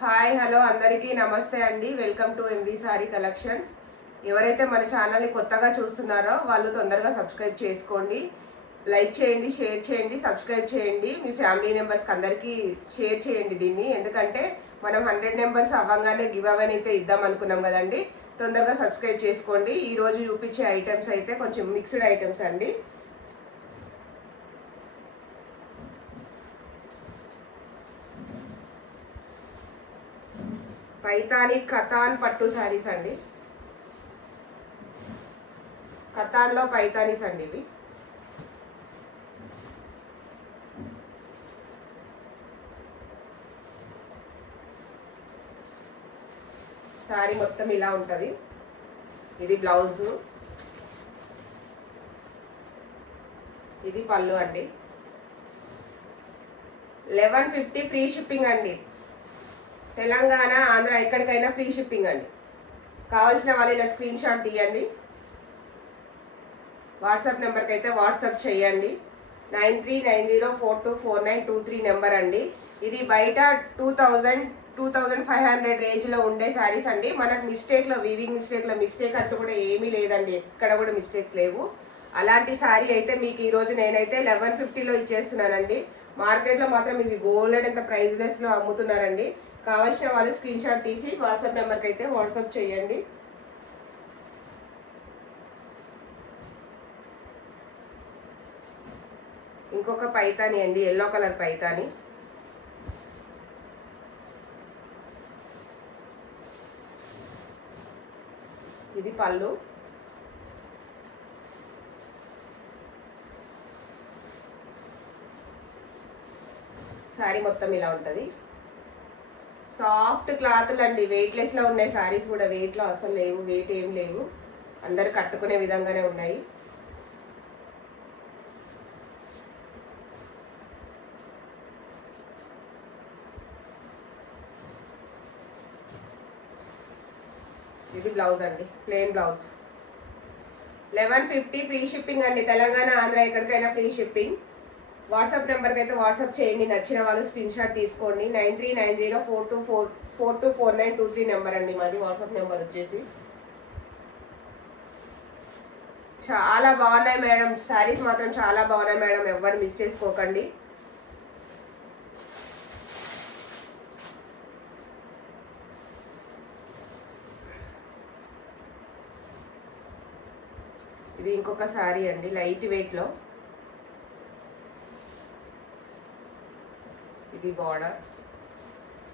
Hi hello అందరికీ నమస్తే అండి. Welcome to MV sari collections. ఎవరైతే మన ఛానల్ని కొత్తగా చూస్తున్నారో వాళ్ళు తొందరగా సబ్స్క్రైబ్ చేసుకోండి. లైక్ చేయండి, షేర్ చేయండి, సబ్స్క్రైబ్ చేయండి. మీ ఫ్యామిలీ మెంబర్స్కి అందరికీ షేర్ చేయండి దీన్ని. ఎందుకంటే మనం 100 మెంబర్స్ అవ్వగానే గివ్ అవే అయితే ఇద్దాం అనుకున్నాం కదండి. తొందరగా సబ్స్క్రైబ్ చేసుకోండి. ఈరోజు చూపించే ఐటమ్స్ అయితే కొంచెం మిక్స్డ్ ఐటమ్స్ అండి. పైతాని కతాన్ పట్టు శారీస్ అండి. కతాన్లో పైతానీస్ అండి ఇవి. శారీ మొత్తం ఇలా ఉంటుంది. ఇది బ్లౌజ్, ఇది పళ్ళు అండి. 1150 ఫ్రీ షిప్పింగ్ అండి. తెలంగాణ, ఆంధ్ర ఎక్కడికైనా ఫ్రీ షిప్పింగ్ అండి. కావాల్సిన వాళ్ళు ఇలా స్క్రీన్ షాట్ తీయండి. వాట్సాప్ నెంబర్కి అయితే వాట్సాప్ చేయండి. 9390424923 నెంబర్ అండి. ఇది బయట 2500 రేంజ్లో ఉండే శారీస్ అండి. మనకు మిస్టేక్లో మిస్టేక్ అంటూ కూడా ఏమీ లేదండి. ఎక్కడ కూడా మిస్టేక్స్ లేవు. అలాంటి శారీ అయితే మీకు ఈరోజు నేనైతే 1150లో ఇచ్చేస్తున్నానండి. మార్కెట్లో మాత్రం ఇవి గోల్డెడ్ ప్రైజ్లెస్లో అమ్ముతున్నారండి. కావాల్సిన వాళ్ళు స్క్రీన్ షాట్ తీసి వాట్సాప్ నెంబర్కి అయితే వాట్సాప్ చేయండి. ఇంకొక పైతాని అండి, ఎల్లో కలర్ పైతాని. ఇది పళ్ళు, శారీ మొత్తం ఇలా ఉంటుంది. సాఫ్ట్ క్లాత్లు అండి, వెయిట్లెస్లో ఉన్నాయి శారీస్ కూడా. వెయిట్లో అసలు లేవు, వెయిట్ ఏం లేవు. అందరు కట్టుకునే విధంగానే ఉన్నాయి. ఇది బ్లౌజ్ అండి, ప్లెయిన్ బ్లౌజ్. 1150 ఫ్రీ షిప్పింగ్ అండి. తెలంగాణ, ఆంధ్ర ఎక్కడికైనా ఫ్రీ షిప్పింగ్. వాట్సాప్ నెంబర్కి అయితే వాట్సాప్ చేయండి. నచ్చిన వాళ్ళు స్క్రీన్ షాట్ తీసుకోండి. 9390424923 నెంబర్ అండి మాది. వాట్సాప్ నెంబర్ వచ్చేసి చాలా బాగున్నాయి మేడం. శారీస్ మాత్రం చాలా బాగున్నాయి మేడం. ఎవ్వరు మిస్ చేసుకోకండి. ఇది ఇంకొక శారీ అండి, లైట్ వెయిట్లో. ఇది బార్డర్,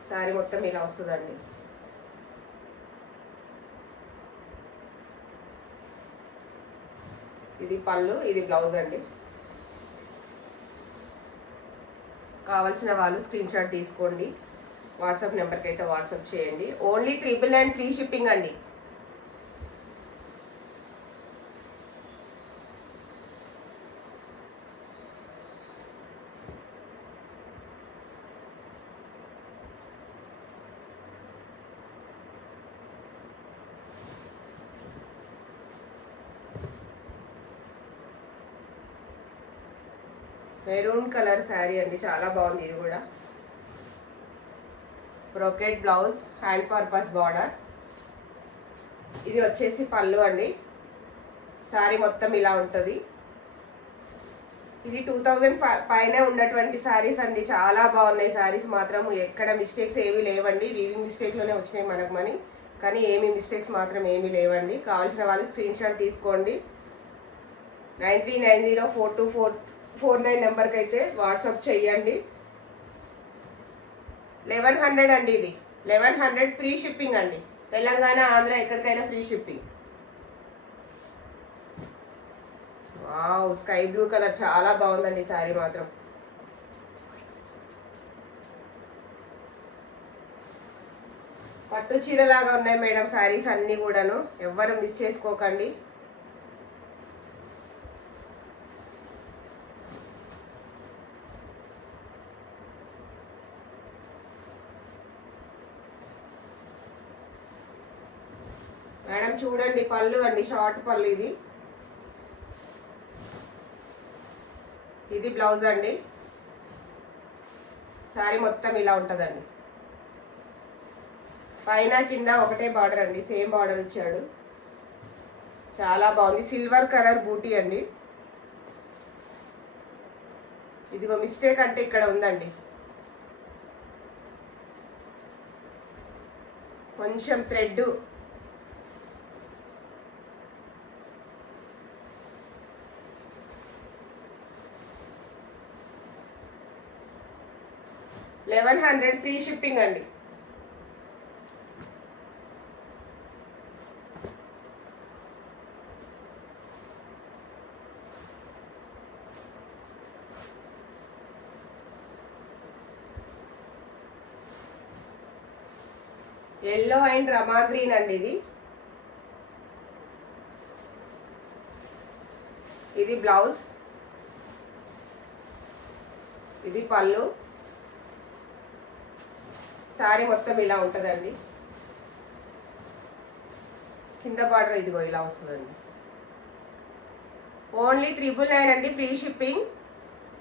శారీ మొత్తం ఇలా వస్తుందండి. ఇది పళ్ళు, ఇది బ్లౌజ్ అండి. కావాల్సిన వాళ్ళు స్క్రీన్ షాట్ తీసుకోండి. వాట్సాప్ నెంబర్కి అయితే వాట్సాప్ చేయండి. ఓన్లీ 999 ఫ్రీ షిప్పింగ్ అండి. మెరూన్ కలర్ శారీ అండి, చాలా బాగుంది. ఇది కూడా brocade blouse, hand purpose border. ఇది వచ్చేసి పళ్ళు అండి. శారీ మొత్తం ఇలా ఉంటుంది. ఇది 2000 పైన ఉన్నటువంటి శారీస్ అండి. చాలా బాగున్నాయి శారీస్ మాత్రం. ఎక్కడ మిస్టేక్స్ ఏమీ లేవండి. వీవింగ్ మిస్టేక్లోనే వచ్చినాయి మనకు మనీ, కానీ ఏమీ మిస్టేక్స్ మాత్రం ఏమీ లేవండి. కావాల్సిన వాళ్ళు స్క్రీన్ షాట్ తీసుకోండి. 93904249 నెంబర్కి అయితే వాట్సాప్ చెయ్యండి. 1100 అండి. ఇది 1100 ఫ్రీ షిప్పింగ్ అండి. తెలంగాణ, ఆంధ్ర ఎక్కడికైనా free shipping. Wow, sky blue colour చాలా బాగుందండి శారీ మాత్రం. పట్టు చీరలాగా ఉన్నాయి మేడం శారీస్ అన్నీ కూడాను. ఎవ్వరు మిస్ చేసుకోకండి. మేడం చూడండి, పళ్ళు అండి, షార్ట్ పళ్ళు. ఇది బ్లౌజ్ అండి. శారీ మొత్తం ఇలా ఉంటుందండి. పైన కింద ఒకటే బార్డర్ అండి, సేమ్ బార్డర్ ఇచ్చాడు. చాలా బాగుంది. సిల్వర్ కలర్ బూటీ అండి. ఇదిగో మిస్టేక్ అంటే ఇక్కడ ఉందండి, కొంచెం థ్రెడ్. $1100 ఫ్రీ షిప్పింగ్ అండి. ఎల్లో అండ్ రమా గ్రీన్ అండి. ఇది బ్లౌజ్, ఇది పళ్ళు. సారీ మొత్తం ఇలా ఉంటుందండి. కింద బార్డర్ ఇదిగో ఇలా వస్తుందండి. ఓన్లీ 999 అండి, free shipping.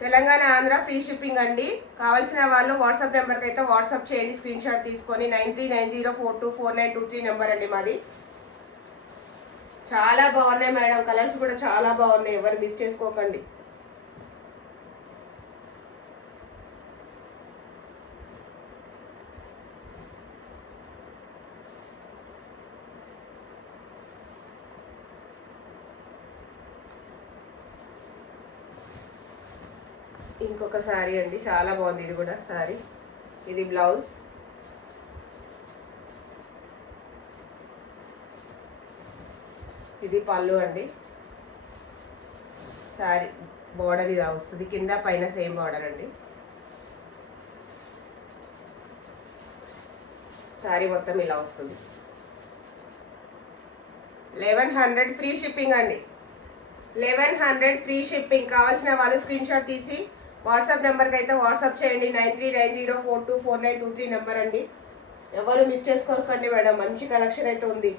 Telangana Andhra free shipping అండి. కావాల్సిన వాళ్ళు వాట్సాప్ నెంబర్కి అయితే వాట్సాప్ చేయండి, స్క్రీన్ షాట్ తీసుకొని. 9390424923 నెంబర్ అండి మాది. చాలా బాగున్నాయి మేడం, కలర్స్ కూడా చాలా బాగున్నాయి, ఎవరు మిస్ చేసుకోకండి. ఇంకొక శారీ అండి, చాలా బాగుంది ఇది కూడా శారీ. ఇది బ్లౌజ్, ఇది పళ్ళు అండి. శారీ బార్డర్ ఇలా వస్తుంది, కింద పైన సేమ్ బార్డర్ అండి. శారీ మొత్తం ఇలా వస్తుంది. 1100 ఫ్రీ షిప్పింగ్ అండి. 1100 ఫ్రీ షిప్పింగ్. కావాల్సిన వాళ్ళు స్క్రీన్ షాట్ తీసి వాట్సాప్ నెంబర్కి అయితే వాట్సాప్ చేయండి. 9390424923 నెంబర్ అండి. ఎవరు మిస్ చేసుకోకండి మేడం, మంచి కలెక్షన్ అయితే ఉంది.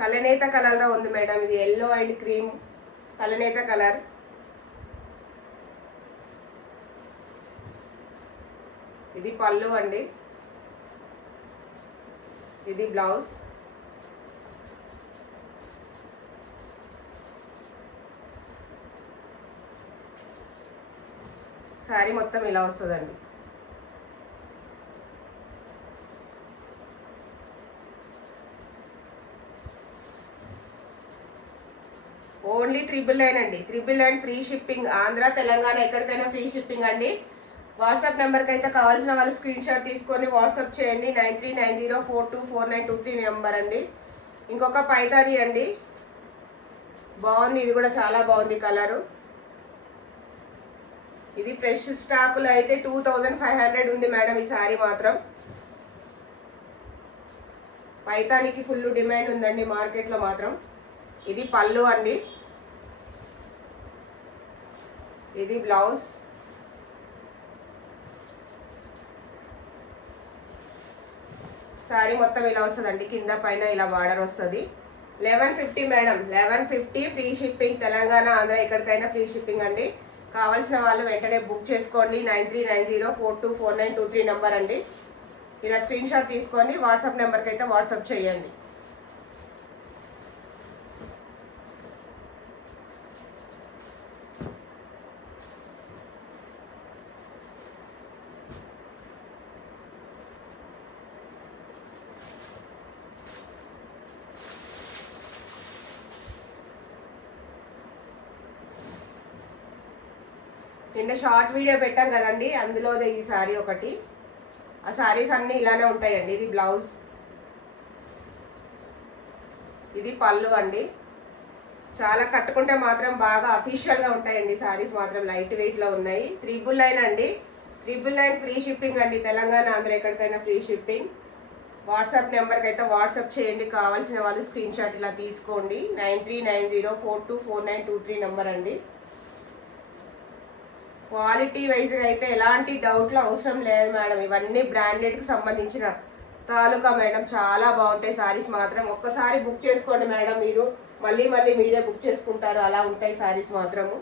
కలనేత కలర్లో ఉంది మేడం, ఇది ఎల్లో అండ్ క్రీమ్ కలనేత కలర్. ఇది పళ్ళు అండి, ఇది బ్లౌజ్. శారీ మొత్తం ఇలా వస్తుందండి. ఓన్లీ 999 అండి, 999 ఫ్రీ షిప్పింగ్. ఆంధ్ర తెలంగాణ ఎక్కడికైనా ఫ్రీ షిప్పింగ్ అండి. వాట్సాప్ నెంబర్కి అయితే కావాల్సిన వాళ్ళు స్క్రీన్ షాట్ తీసుకొని వాట్సాప్ చేయండి. 9390424923 నెంబర్ అండి. ఇంకొక పైతాని అండి, బాగుంది, ఇది కూడా చాలా బాగుంది కలరు. ఇది ఫ్రెష్ స్టాకులో అయితే 2500 ఉంది మేడం ఈ శారీ మాత్రం. పైతానికి ఫుల్ డిమాండ్ ఉందండి మార్కెట్లో మాత్రం. ఇది పళ్ళు అండి, ఇది బ్లౌజ్. శారీ మొత్తం ఇలా వస్తుందండి, కింద పైన ఇలా బార్డర్ వస్తుంది. 1150 madam, 1150 free shipping. Telangana Andhra ఎక్కడికైనా ఫ్రీ షిప్పింగ్ అండి. కావాల్సిన వాళ్ళు వెంటనే బుక్ చేసుకోండి. 9390424923 నెంబర్ అండి. ఇలా స్క్రీన్ షాట్ తీసుకొని వాట్సాప్ నెంబర్కి అయితే వాట్సాప్ చేయండి. నిన్న షార్ట్ వీడియో పెట్టాం కదండి, అందులో ఈ శారీ ఒకటి. ఆ శారీస్ అన్నీ ఇలానే ఉంటాయండి. ఇది బ్లౌజ్, ఇది పళ్ళు అండి. చాలా కట్టుకుంటే మాత్రం బాగా అఫీషియల్గా ఉంటాయండి శారీస్ మాత్రం, లైట్ వెయిట్లో ఉన్నాయి. 999 అండి, 999 ఫ్రీ షిప్పింగ్ అండి. తెలంగాణ ఆంధ్ర ఎక్కడికైనా ఫ్రీ షిప్పింగ్. వాట్సాప్ నెంబర్కి అయితే వాట్సాప్ చేయండి. కావాల్సిన వాళ్ళు స్క్రీన్ షాట్ ఇలా తీసుకోండి. 9390424923 నెంబర్ అండి. క్వాలిటీ వైజ్గా అయితే ఎలాంటి డౌట్లు అవసరం లేదు మేడం. ఇవన్నీ బ్రాండెడ్కి సంబంధించిన తాలూకా మేడం. చాలా బాగుంటాయి శారీస్ మాత్రం. ఒక్కసారి బుక్ చేసుకోండి మేడం, మీరు మళ్ళీ మళ్ళీ మీరే బుక్ చేసుకుంటారు, అలా ఉంటాయి శారీస్ మాత్రము.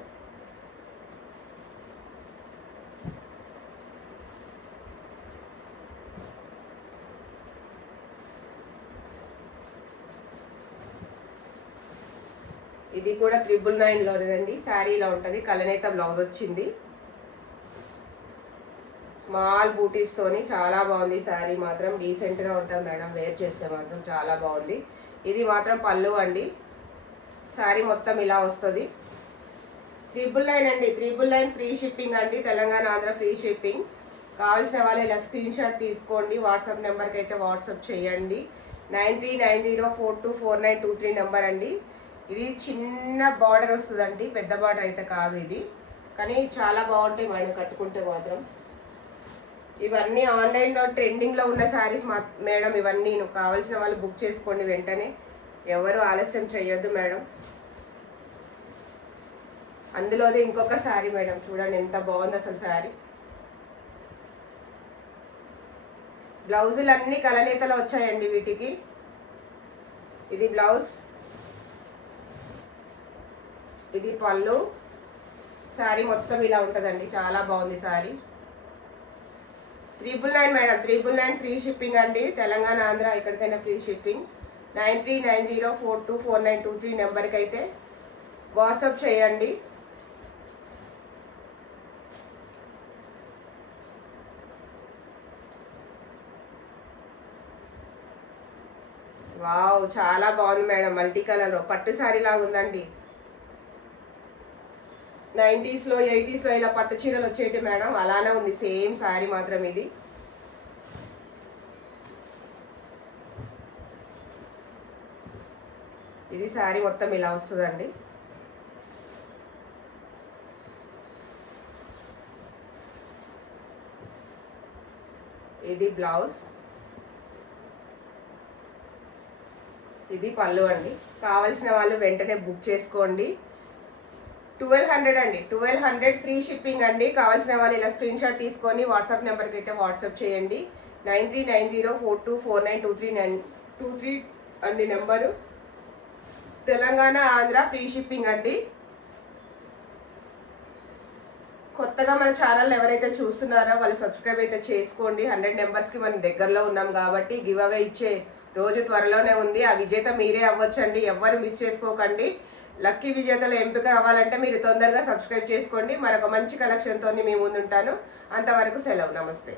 ఇది కూడా 999లోనేదండి. శారీ ఇలా ఉంటుంది, కలనేత బ్లౌజ్ వచ్చింది, స్మాల్ బూటీస్ తోని చాలా బాగుంది. శారీ మాత్రం డీసెంట్ గా ఉంటుంది మేడం, వేర్ చేస్తే మాత్రం చాలా బాగుంది. ఇది మాత్రం పళ్ళు అండి. శారీ మొత్తం ఇలా వస్తుంది. 999 అండి, 999 ఫ్రీ షిప్పింగ్ అండి, తెలంగాణ ఆంధ్ర ఫ్రీ షిప్పింగ్. కావాల్సిన వాళ్ళు ఇలా స్క్రీన్ షాట్ తీసుకోండి, వాట్సాప్ నెంబర్కి అయితే వాట్సాప్ చేయండి. 9390424923 నెంబర్ అండి. ఇది చిన్న బార్డర్ వస్తుందండి, పెద్ద బార్డర్ అయితే కాదు ఇది, కానీ చాలా బాగుంటాయి మేడం కట్టుకుంటే మాత్రం. ఇవన్నీ ఆన్లైన్లో ట్రెండింగ్లో ఉన్న శారీస్ మేడం. ఇవన్నీ కావాల్సిన వాళ్ళు బుక్ చేసుకోండి వెంటనే, ఎవరు ఆలస్యం చేయొద్దు మేడం. అందులోనే ఇంకొక శారీ మేడం, చూడండి ఎంత బాగుంది అసలు శారీ. బ్లౌజులు అన్ని కలనేతలు వచ్చాయండి వీటికి. ఇది బ్లౌజ్, ఇది పళ్ళు. శారీ మొత్తం ఇలా ఉంటుందండి, చాలా బాగుంది శారీ. 999 మేడం, 999 ఫ్రీ షిప్పింగ్ అండి, తెలంగాణ ఆంధ్ర ఎక్కడికైనా ఫ్రీ షిప్పింగ్. 9390424923 నెంబర్కి అయితే వాట్సాప్ చేయండి. వావ్, చాలా బాగుంది మేడం, మల్టీ కలర్ పట్టు శారీ లాగా ఉందండి. 90s లో 80s లో ఇలా పట్టు చీరలు వచ్చేటి మేడం, అలానే ఉంది సేమ్ శారీ మాత్రం. ఇది శారీ మొత్తం ఇలా వస్తుందండి. ఇది బ్లౌజ్, ఇది పళ్ళు అండి. కావాల్సిన వాళ్ళు వెంటనే బుక్ చేసుకోండి. 1200 అండి, 1200 ఫ్రీ షిప్పింగ్ అండి. కావాల్సిన వాళ్ళు ఇలా స్క్రీన్ షాట్ తీసుకొని వాట్సాప్ నెంబర్కి అయితే వాట్సాప్ చేయండి. 9390424923 అండి number. Telangana Andhra free shipping అండి. కొత్తగా మన ఛానల్ ఎవరైతే చూస్తున్నారో వాళ్ళు సబ్స్క్రైబ్ అయితే చేసుకోండి. 100 మెంబర్స్కి మనం దగ్గరలో ఉన్నాం కాబట్టి గివ్ అవే ఇచ్చే రోజు త్వరలోనే ఉంది. ఆ విజేత మీరే అవ్వచ్చండి, ఎవ్వరు మిస్ చేసుకోకండి. లక్కీ విజేతలు ఎంపిక అవ్వాలంటే మీరు తొందరగా సబ్స్క్రైబ్ చేసుకోండి. మరొక మంచి కలెక్షన్తో మీ ముందుంటాను. అంతవరకు సెలవు, నమస్తే.